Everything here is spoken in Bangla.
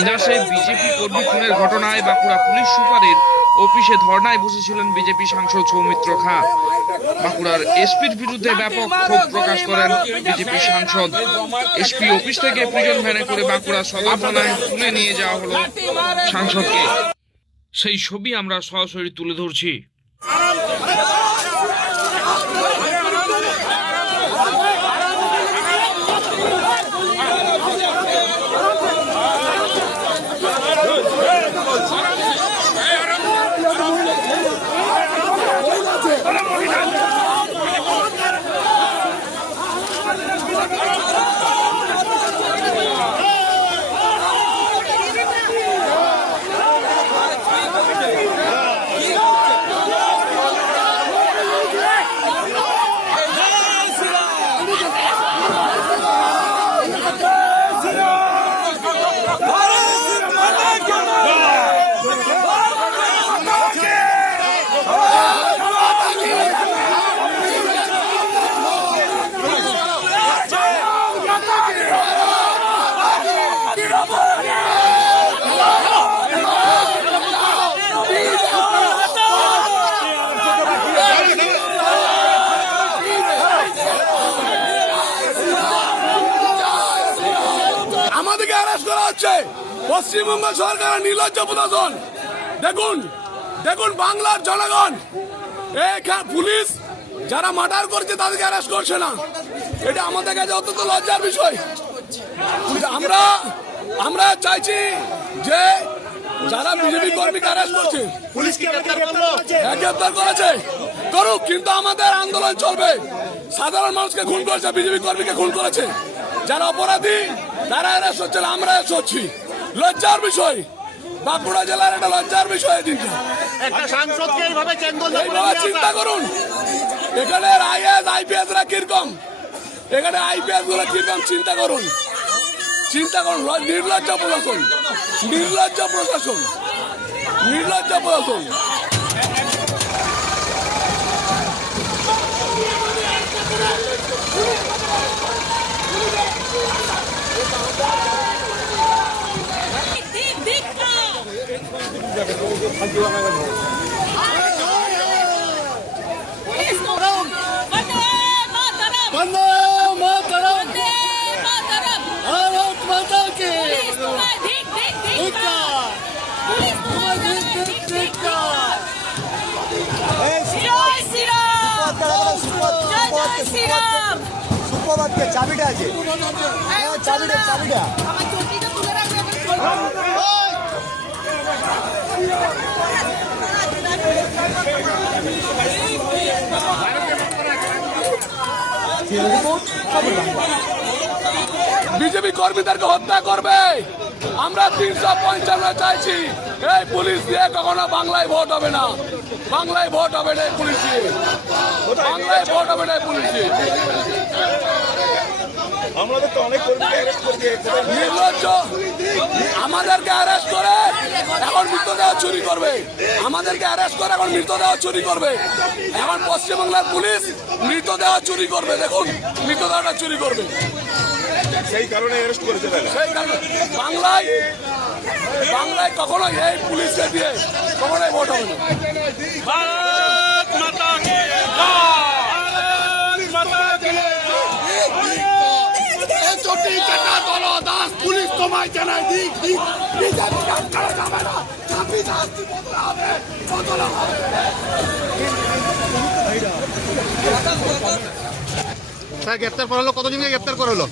ইনাসে বিজেপি কর্মী খুনের ঘটনায় বাঁকুড়া পুলিশ সুপারের অফিসে ধর্নায় বসেছিলেন বিজেপি সাংসদ সৌমিত্র খাঁ। বাঁকুড়ার এসপির বিরুদ্ধে ব্যাপক ক্ষোভ প্রকাশ করেন বিজেপি সাংসদ। এসপি অফিস থেকে প্রিজন ভ্যানে করে বাঁকুড়া সদর থানায় তুলে নিয়ে যাওয়া হলো সাংসদকে। সেই ছবি আমরা সরাসরি তুলে ধরছি। আমাদেরকে অ্যারেস্ট করা হচ্ছে পশ্চিমবঙ্গ সরকারের নির্লজ্জ প্রশাসন। দেখুন দেখুন বাংলার জনগণ, পুলিশ যারা মার্ডার করছে তাদেরকে অ্যারেস্ট করছে না। এটা আমাদের কাছে অত্যন্ত লজ্জার বিষয়। আমরা চাইছি যে যারা বিজেপি কর্মীকে অ্যারেস্ট করছে, পুলিশকে গ্রেপ্তার করেছে করুক, কিন্তু আমাদের আন্দোলন চলবে। সাধারণ মানুষকে খুন করেছে, বিজেপি কর্মীকে খুন করেছে, যারা অপরাধী তারা অ্যারেস্ট হচ্ছে না, আমরা অ্যারেস্ট হচ্ছি। লজ্জার বিষয়, বাঁকুড়া জেলার একটা লজ্জার বিষয়। দিনটা একটা সাংসদকে এইভাবে চিন্তা করুন, এখানে আইএস আইপিএস রা কিরকম, এখানে আইপিএস গুলো কিরকম চিন্তা করুন। নির্লজ্জ প্রশাসন, নির্লজ্জ প্রশাসন, নির্লজ্জ প্রশাসন। সুপ্রভাতকে চাবিটা আছে, চাবিটা চাবিটা বিজেপি কর্মীদেরকে হত্যা করবে। আমরা 355 চাইছি। এই পুলিশ দিয়ে কখনো বাংলায় ভোট হবে না, বাংলায় ভোট হবে না পুলিশ দিয়ে, বাংলায় ভোট হবে না পুলিশ দিয়ে। নির্লজ্জ, আমাদেরকে অ্যারেস্ট করে এখন মৃতদেহ চুরি করবে, আমাদেরকে অ্যারেস্ট করে এখন মৃতদেহ চুরি করবে। এখন পশ্চিমবাংলার পুলিশ মৃতদেহ চুরি করবে, দেখুন মৃতদেহটা চুরি করবে। সেই কারণে অ্যারেস্ট করেছে। সেই কারণে বাংলায় কখনো এই পুলিশকে দিয়ে কখনোই ভোট হবে না। ভারত মাতা কি চটি কাটা দল দাস পুলিশ তোমায় জানাই দিক দিক বিজেপি কাজ যাবে না, চাকরি শাস্তি বদলা হবে, বদলা হবে। গ্রেপ্তার করা হলো, কতজনকে গ্রেপ্তার করা হলো?